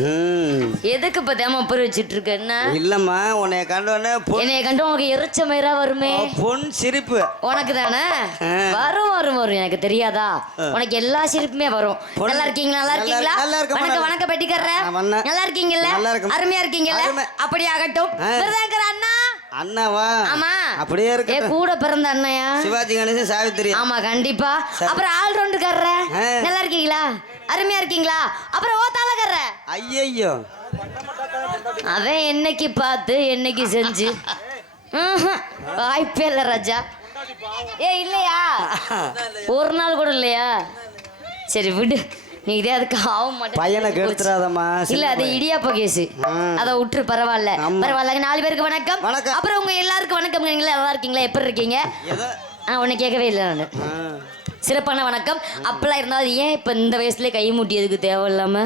ம். எதுக்கு இப்ப தேம வச்சிட்டு இருக்க என்ன? இல்லம்மா உன்னை கண்டோடனே பொன் என்னைய கண்டு உனக்கு எரிச்ச மயிரா வருமே? பொன் சிரிப்பு. உனக்கு தானே. வரும் வரும் வரும். எனக்கு தெரியாதா? உனக்கு எல்லா சிரிப்புமே வரும். நல்லா இருக்கீங்களா? நல்லா இருக்கீங்களா? வணக்கம் வணக்கம் வந்தேன். நல்லா இருக்கீங்கல்ல. அருமையா இருக்கீங்கல்ல. அப்படி ஆகட்டும் அண்ணா. அண்ணாவா? ஆமா. அப்படியே இருக்கு கூட பிறந்த அண்ணையா? சிவாஜி கணேசன் சாவித்திரி. ஆமா கண்டிப்பா. அப்புறம் ஆள் ரவுண்டுக்காரர ஆ. நல்லா இருக்கீங்களா? அருமையா இருக்கீங்களா? அப்புறம் ஓத்தாலக்காரர ஐயையோ. அவன் என்னைக்கு பார்த்து என்னைக்கு செஞ்சு. வாய்ப்பே இல்லை ராஜா. ஏ இல்லையா? ஒரு நாள் கூட இல்லையா? சரி விடு. நீ இதே அதுக்கு ஆக மாட்டேன் பையனை கெடுத்துறாதம்மா இல்ல அது இடியாப்ப கேஸ். அத விட்டுரு பரவாயில்ல. பரவாயில்ல நாலு பேருக்கு வணக்கம். வணக்கம். அப்புறம் உங்க எல்லாருக்கும் வணக்கம் நீங்களா நல்லா இருக்கீங்களா? எப்படி இருக்கீங்க? ஆ உன்னை கேட்கவே இல்லை நான். சிறப்பான வணக்கம். அப்பெல்லாம் இருந்தாலும் ஏன் இப்போ இந்த வயசுல கை மூட்டி எதுக்கு தேவையில்லாம?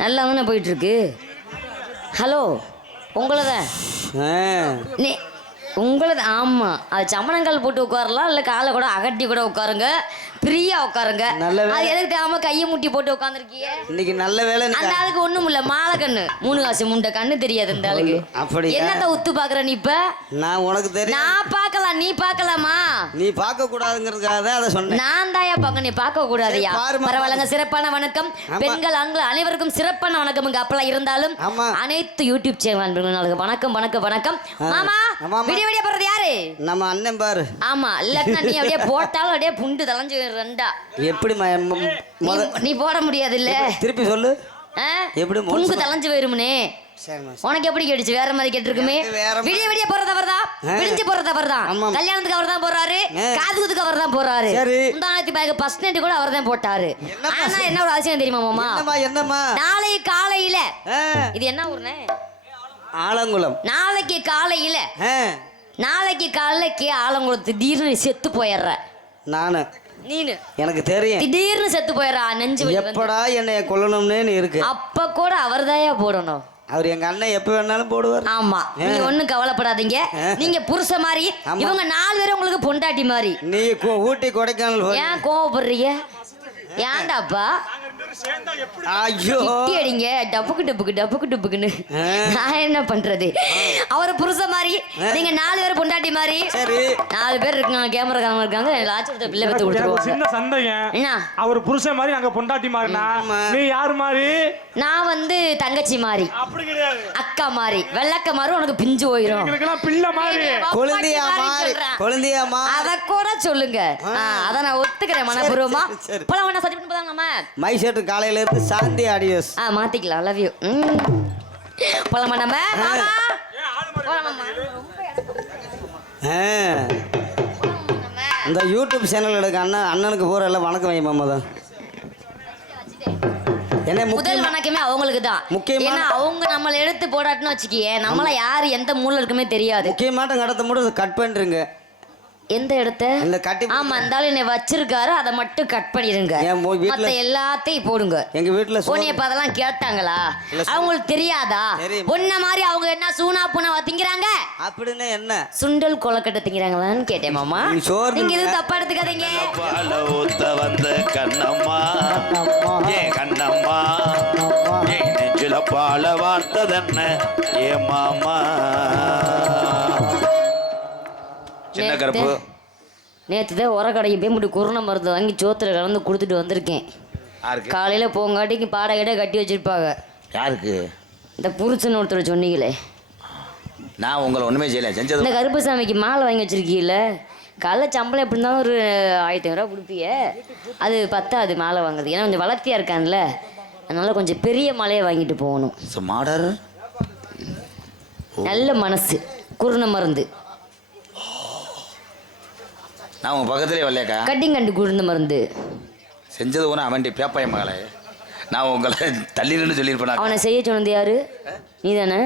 நல்லா தானே போயிட்டு இருக்கு ஹலோ உங்களை தான் ஆ. நீ உங்களை தான் ஆமாம் அது சமணங்கால் போட்டு உட்காரலாம் இல்லை காலை கூட அகட்டி கூட உட்காருங்க. ஃப்ரீயா உட்காருங்க. நல்ல. அது எதுக்கு தேவை கையை முட்டி போட்டு உட்காந்துருக்கீங்க இன்னைக்கு நல்ல வேலை அந்த ஆளுக்கு ஒண்ணும் இல்ல. மாலை கண்ணு. மூணு காசு முண்டை கண்ணு தெரியாது இந்த ஆளுக்கு. அப்படியா? என்னத்த உத்து பாக்குற நீ இப்ப? நான் உனக்கு தெரியும். நான் பார்க்கலாம் நீ பார்க்கலாமா நீ பார்க்க கூடாதுங்கிறதுக்காக தான் அதை சொன்னேன். நான் தாயா பார்க்க நீ பார்க்க கூடாதுயா? பரவாயில்லங்க சிறப்பான வணக்கம். பெண்கள் ஆண்கள் அனைவருக்கும் சிறப்பான வணக்கம். அப்பெல்லாம் இருந்தாலும். அனைத்து யூடியூப் சேனல் வணக்கம் வணக்கம் வணக்கம். மாமா. விடிய விடிய போறது யாரு? நம்ம அண்ணன் பாரு. ஆமா இல்லாட்டினா நீ அப்படியே போட்டாலும் அப்படியே புண்டு தலைஞ்சு ரெண்டா. எப்படி நீ- போட முடியாது இல்ல திருப்பி சொல்லு. எப்படி மோசமா- தலைஞ்சு போயிருமுனே. உனக்கு எப்படி கேட்டுச்சு? வேற மாதிரி கேட்டிருக்குமே. விடிய விடிய போறது அவர் தான். விடிஞ்சு போறது அவர் தான். கல்யாணத்துக்கு அவர் தான் போறாரு. காதுகுத்துக்கு அவர் தான் போறாரு. முந்தானத்தி பேக் ஃபர்ஸ்ட் நைட் கூட அவர் தான் போட்டாரு. என்ன ஆனா என்ன ஒரு அவசியம் தெரியுமா மாமா? என்னம்மா நாளை காலையில. இது என்ன ஊர்னே? ஆலங்குளம். நாளைக்கு காலையில. நாளைக்கு காலைக்கு ஆலங்குளம் திடீர்னு செத்து போயிடுற நானு. நீனு. எனக்கு தெரியும். திடீர்னு செத்து போயிடுறா நெஞ்சு வலி வந்து. எப்படா என்னைய கொல்லணும்னு இருக்கு. அப்ப கூட அவர் போடணும். அவர் எங்க அண்ணன் எப்ப வேணாலும் போடுவார். ஆமா. நீங்க ஒண்ணும் கவலைப்படாதீங்க. நீங்க புருஷ மாதிரி ஆமா. இவங்க நாலு பேரும் உங்களுக்கு பொண்டாட்டி மாதிரி. நீ கு- ஊட்டி கொடைக்கானல் ஏன் கோவப்படுறீங்க? ஏன்டாப்பா ஐயோ. அடிங்க. டப்புக்கு டப்புக்கு டப்புக்கு டப்புக்குன்னு. நான் என்ன பண்றது? அவர் புருஷ மாதிரி. நீங்க நாலு பேர் பொண்டாட்டி மாதிரி. சரி. நாலு பேர் இருக்காங்க கேமராக்காரங்க இருக்காங்க லாட்சத்தை பிள்ளை பத்து எனக்கு ஒரு கொடுத்துருவாங்க சின்ன சந்தேகம். என்ன? அவர் புருஷன் மாதிரி அங்க பொண்டாட்டி மாதிரினா? ஆமா. நீ யாரு மாதிரி? நான் வந்து தங்கச்சி மாதிரி. அப்படி கிடையாது. அக்கா மாதிரி. வெள்ளக்க மாதிரி உனக்கு பிஞ்சு போயிரும். எங்களுக்கெல்லாம் பிள்ளை மாதிரி. கொழுந்தியா மாதிரி அத கூட சொல்லுங்க. அத நான் ஒத்துக்கிறேன் மனப்பூர்வமா சரி. போலாம் வேணா சரி பண்ணி போதாங்க நம்ம மை ஷர்ட் காலையில இருந்து சாந்தி ஆடியோஸ். ஆ மாத்திக்கலாம். லவ் யூ போலாமா நம்ம. இந்த யூடியூப் சேனல் எடுக்க அண்ணன் அண்ணனுக்கு போற எல்லாம் வணக்கம் வை மாமா தான். என்ன முதல் முக்கியம் வணக்கமே அவங்களுக்கு தான். ஏன்னா அவங்க நம்மள எடுத்து போடாட்டுன்னு வச்சுக்கியே நம்மள யாரு எந்த மூல இருக்குமே தெரியாது. முக்கியமாட்டம் கடத்த மட்டும் கட் பண்ணிருங்க. எந்த இடத்த? இந்த கட்டி ஆமா ஆளு என்னை வச்சிருக்காரு. அதை மட்டும் கட் வீட்ல- மத்த எல்லாத்தையும் போடுங்க. எங்க வீட்டுல உன்னை இப்ப அதெல்லாம் கேட்டாங்களா? அவங்களுக்கு தெரியாதா. உன்ன மாதிரி அவங்க என்ன சூனா பூனா திங்கிறாங்க? அப்படின்னு என்ன? சுண்டல் கொலக்கட்டை திங்கிறாங்களான்னு கேட்டேன் மாமா. நீங்க எதுவும். தப்பா எடுத்துக்காதீங்க. ஊத்த வந்த கண்ணம்மா. ஏ கண்ணம்மா. ஏ நெஞ்சில பால வார்த்ததென்ன? ஏ மாமா. சின்ன கருப்பு. நேற்று தான் உர கடைக்கு போய் முடி குருணை மருந்து வாங்கி சோத்துல கலந்து கொடுத்துட்டு வந்திருக்கேன். யாருக்கு? காலையில போங்காட்டிக்கு பாடை கிட்ட கட்டி வச்சிருப்பாங்க. யாருக்கு? இந்த புருஷன் ஒருத்தர் சொன்னீங்களே. நான் உங்களை ஒண்ணுமே செய்யல. இந்த செஞ்சது கருப்புசாமிக்கு மாலை வாங்கி வச்சிருக்கீல்ல காலைல சம்பளம் எப்படி இருந்தாலும் ஒரு ஆயிரத்தி ஐநூறுரூவா கொடுப்பிய. அது பத்தாது மாலை வாங்குறது. ஏன்னா கொஞ்சம் வளர்த்தியா இருக்கான்ல. அதனால கொஞ்சம் பெரிய மாலையை வாங்கிட்டு போகணும். மாடர். நல்ல மனசு. குருணை மருந்து. நான் உங்க பக்கத்துலயே வரலையாக்கா? கட்டிங் கண்டு குருணை மருந்து. செஞ்சது ஒன்று அவன்டி பேப்பாய மகளே. நான் உங்களை தள்ளிடுன்னு சொல்லியிருப்பேன் அவனை செய்ய சொன்னது யாரு? நீ தானே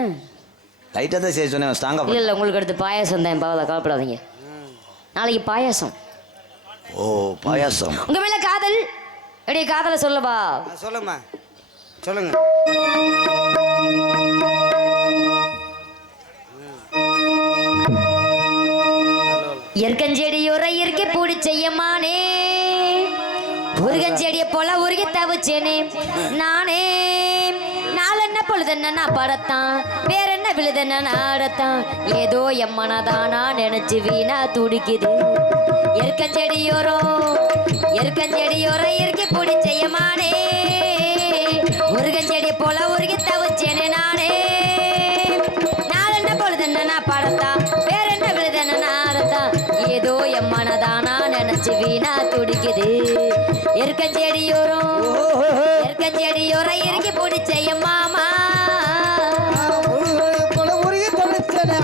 லைட்டாக தான் செய்ய சொன்னேன் இல்லை ஸ்ட்ராங்காக இல்லை உங்களுக்கு அடுத்து பாயாசம் தான் பாவதா கவலைப்படாதீங்க. நாளைக்கு பாயாசம். ஓ பாயாசம். உங்க மேல காதல்? எடைய காதலை சொல்லவா? ஆ, சொல்லுங்கம்மா சொல்லுங்க. எற்கஞ்செடி நானே. நாள் என்ன செய்யமானே நானே நாளென்ன நான் படத்தான்? வேற என்ன விழுதென்ன நாடத்தான் ஏதோ என் மனதானா நினைச்சு வீணா துடிக்குது. எருக்கஞ்செடியோரம் எருக்கஞ்செடியோரம் இறுக்கி பிடிச்சையமானே முருகஞ்செடி போல உருகி தவிச்சேனே நானே. நாளென்ன பொழுதென்ன நான் படத்தான்? நினைச்சு வீணா துடிக்குது. எருக்கஞ்செடியோரம் எருக்கஞ்செடியோரம் இறுக்கி பிடிச்சைய மாமா. தொலைச்சனே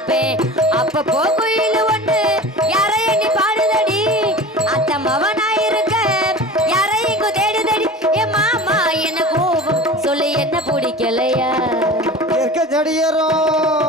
இருப்பேன் அப்ப அப்பப்போ குயில் ஒண்ணு யாரை எண்ணி பாடுதடி? அத்த மவனாயிருக்க யாரை இங்கு தேடுதடி? ஏ மாமா என்ன கோபம்? சொல்லி என்ன பிடிக்கலையா? இருக்க செடியரும்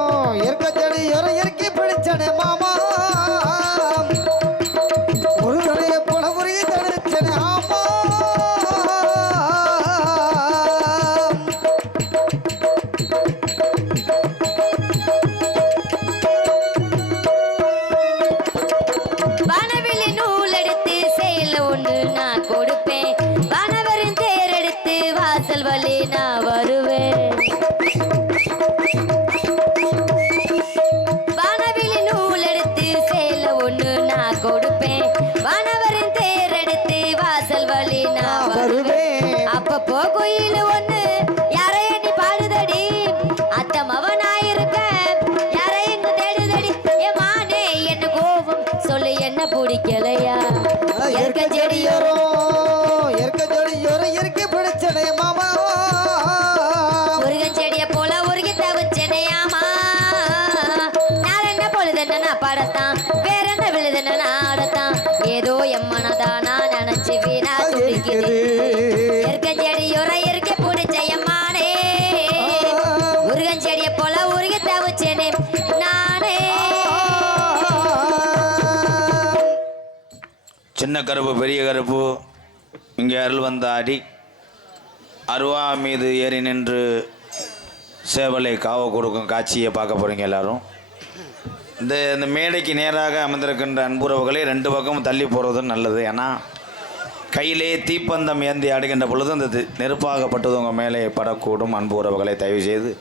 படத்தான். வேற என்ன விழுதுன்னு நான் ஆடத்தான். ஏதோ என் மனதானா நினைச்சு வீணா துடிக்குது எருக்கன் செடியோர இறுக்கி பிடிச்ச எம்மானே முருகன் செடிய போல உருகி தவிச்சனே நானே. சின்ன கருப்பு பெரிய கருப்பு இங்கே அருள் வந்த அடி. அருவா மீது ஏறி நின்று சேவலை காவ கொடுக்கும் காட்சியை பார்க்க போகிறீங்க எல்லாரும். இந்த இந்த மேடைக்கு நேராக அமர்ந்திருக்கின்ற அன்புறவுகளை ரெண்டு பக்கமும் தள்ளி போகிறது நல்லது. ஏன்னா கையிலே தீப்பந்தம் ஏந்தி ஆடுகின்ற பொழுது அந்த நெருப்பாகப்பட்டது உங்கள் மேலே படக்கூடும் அன்பு உறவுகளை. தயவு செய்து